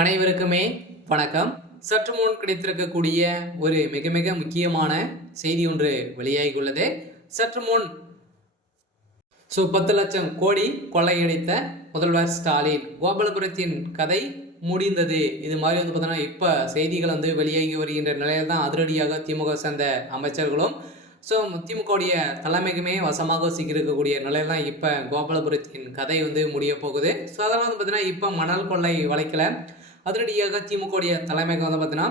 அனைவருக்குமே வணக்கம். சற்று முன் கிடைத்திருக்கக்கூடிய ஒரு மிக மிக முக்கியமான செய்தி ஒன்று வெளியாகியுள்ளது. சற்று முன் 10 லட்சம் கோடி கொள்ளையடித்த முதல்வர் ஸ்டாலின், கோபாலபுரத்தின் கதை முடிந்தது. இது மாதிரி பார்த்தோன்னா இப்போ செய்திகள் வெளியாகி வருகின்ற நிலையில் தான் அதிரடியாக திமுக சேர்ந்த அமைச்சர்களும் திமுகவுடைய தலைமைக்குமே வசமாக சிக்கியிருக்கக்கூடிய நிலையில் தான் இப்போ கோபாலபுரத்தின் கதை முடிய போகுது. அதெல்லாம் பார்த்தீங்கன்னா இப்போ மணல் கொள்ளை வழக்கில் அதிரடியாக திமுகவுடைய தலைமைக்கு பார்த்தீங்கன்னா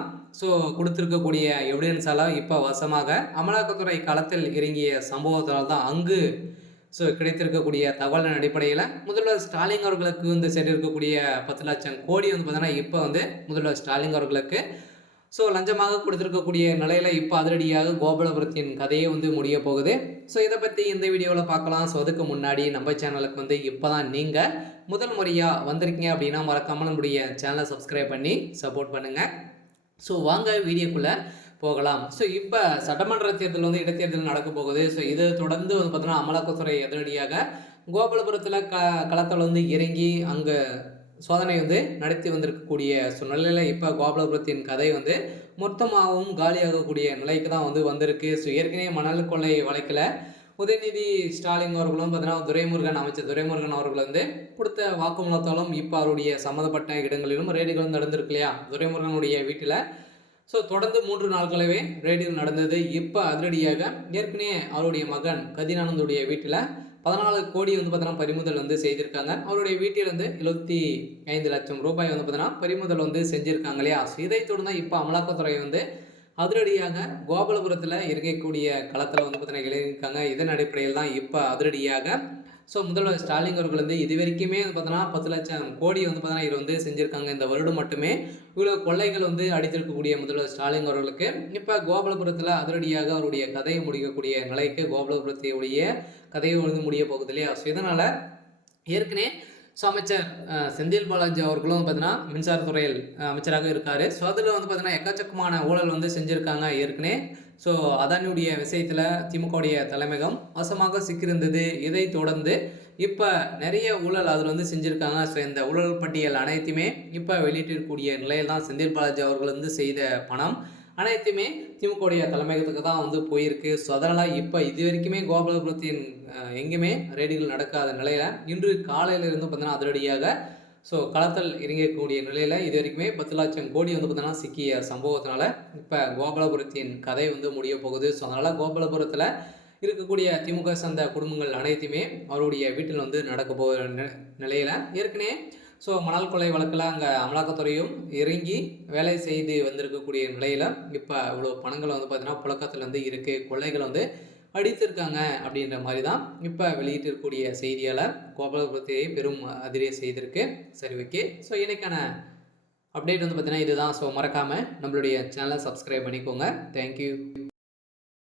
கொடுத்துருக்கக்கூடிய எவிடன்ஸ் எல்லாம் இப்போ வசமாக அமலாக்கத்துறை களத்தில் இறங்கிய சம்பவத்தால் தான் அங்கு கிடைத்திருக்கக்கூடிய தகவலின் அடிப்படையில் முதல்வர் ஸ்டாலின் அவர்களுக்கு சென்றிருக்கக்கூடிய 10 லட்சம் கோடி பார்த்தீங்கன்னா இப்போ முதல்வர் ஸ்டாலின் அவர்களுக்கு லஞ்சமாக கொடுத்துருக்கக்கூடிய நிலையில் இப்போ அதிரடியாக கோபாலபுரத்தின் கதையே முடிய போகுது. இதை பற்றி இந்த வீடியோவில் பார்க்கலாம். அதுக்கு முன்னாடி நம்ம சேனலுக்கு இப்போ தான் நீங்கள் முதல் முறையாக வந்திருக்கீங்க அப்படின்னா மறக்காமல் நம்முடைய சேனலை சப்ஸ்கிரைப் பண்ணி சப்போர்ட் பண்ணுங்கள். வாங்க வீடியோக்குள்ளே போகலாம். இப்போ சட்டமன்ற தேர்தல் இடைத்தேர்தல் நடக்க போகுது. இதை தொடர்ந்து பார்த்தோன்னா அமலாக்கத்துறை அதிரடியாக கோபாலபுரத்தில் களத்தில் இறங்கி அங்கே சோதனை நடத்தி வந்திருக்கக்கூடிய சூழ்நிலையில் இப்போ கோபாலபுரத்தின் கதை மொத்தமாகவும் காலியாகக்கூடிய நிலைக்கு தான் வந்திருக்கு. ஏற்கனவே மணல் கொள்ளை வழக்கில் உதயநிதி ஸ்டாலின் அவர்களும் பார்த்தீங்கன்னா துரைமுருகன், அமைச்சர் துரைமுருகன் அவர்கள் கொடுத்த வாக்குமூலத்தாலும் இப்போ அவருடைய சம்மந்தப்பட்ட இடங்களிலும் ரேடுகள் நடந்திருக்கு இல்லையா. துரைமுருகனுடைய வீட்டில் தொடர்ந்து 3 நாட்களவே ரேடுகள் நடந்தது. இப்போ அதிரடியாக ஏற்கனவே அவருடைய மகன் கதிரானந்துடைய வீட்டில் 14 கோடி பார்த்தீங்கன்னா பறிமுதல் செய்திருக்காங்க. அவருடைய வீட்டில் 75 லட்சம் ரூபாய் பார்த்தீங்கன்னா பறிமுதல் செஞ்சுருக்காங்க இல்லையா. இதை தொடர்ந்து இப்போ அமலாக்கத்துறை அதிரடியாக கோபாலபுரத்தில் இருக்கக்கூடிய களத்தில் பார்த்தீங்கன்னா எழுதியிருக்காங்க. இதன் அடிப்படையில் தான் இப்போ அதிரடியாக முதல்வர் ஸ்டாலின் அவர்கள் இது வரைக்குமே பார்த்தோன்னா 10 லட்சம் கோடி பார்த்தீங்கன்னா இவர் செஞ்சுருக்காங்க. இந்த வருடம் மட்டுமே இவ்வளோ கொள்ளைகள் அடித்திருக்கக்கூடிய முதல்வர் ஸ்டாலின் அவர்களுக்கு இப்போ கோபாலபுரத்தில் அதிரடியாக அவருடைய கதையை முடிக்கக்கூடிய நிலைக்கு கோபாலபுரத்தையுடைய கதையை முடிய போகுது இல்லையா. இதனால் ஏற்கனவே அமைச்சர் செந்தில் பாலாஜி அவர்களும் பார்த்தீங்கன்னா மின்சாரத்துறையில் அமைச்சராக இருக்கார். அதில் பார்த்தீங்கன்னா எக்கச்சக்கமான ஊழல் செஞ்சுருக்காங்க ஏற்கனவே. அதானியுடைய விஷயத்தில் திமுகவுடைய தலைமையகம் வசமாக சிக்கியிருந்தது. இதை தொடர்ந்து இப்போ நிறைய ஊழல் அதில் செஞ்சுருக்காங்க. இந்த ஊழல் பட்டியல் அனைத்துமே இப்போ வெளியிட்டிருக்கக்கூடிய நிலையில் தான் செந்தில் பாலாஜி அவர்கள் செய்த பணம் அனைத்துமே திமுகவுடைய தலைமையகத்துக்கு தான் போயிருக்கு. அதனால் இப்போ இது வரைக்குமே கோபாலபுரத்தின் எங்கேயுமே ரேடுகள் நடக்காத நிலையில் இன்று காலையிலிருந்து பார்த்தீங்கன்னா அதிரடியாக களத்தில் இறங்கக்கூடிய நிலையில் இது வரைக்குமே 10 லட்சம் கோடி பார்த்தீங்கன்னா சிக்கிய சம்பவத்தினால இப்போ கோபாலபுரத்தின் கதை முடிய போகுது. அதனால் கோபாலபுரத்தில் இருக்கக்கூடிய திமுக சார்ந்த குடும்பங்கள் அனைத்துமே அவருடைய வீட்டில் நடக்க போகிற நிலையில் ஏற்கனவே மணல் கொள்ளை வழக்கில் அங்கே அமலாக்கத்துறையும் இறங்கி வேலை செய்து வந்திருக்கக்கூடிய நிலையில் இப்போ இவ்வளோ பணங்கள் பார்த்தீங்கன்னா புழக்கத்தில் இருக்குது. கொள்ளைகள் அடித்திருக்காங்க அப்படின்ற மாதிரி தான் இப்போ வெளியிட்டிருக்கக்கூடிய செய்தியால் கோபாலபுரத்தை பெரும் அதிர்ச்சி செய்திருக்கு. சரி, ஓகே. இன்றைக்கான அப்டேட் பார்த்தீங்கன்னா இதுதான். மறக்காமல் நம்மளுடைய சேனலை சப்ஸ்கிரைப் பண்ணிக்கோங்க. தேங்க்யூ.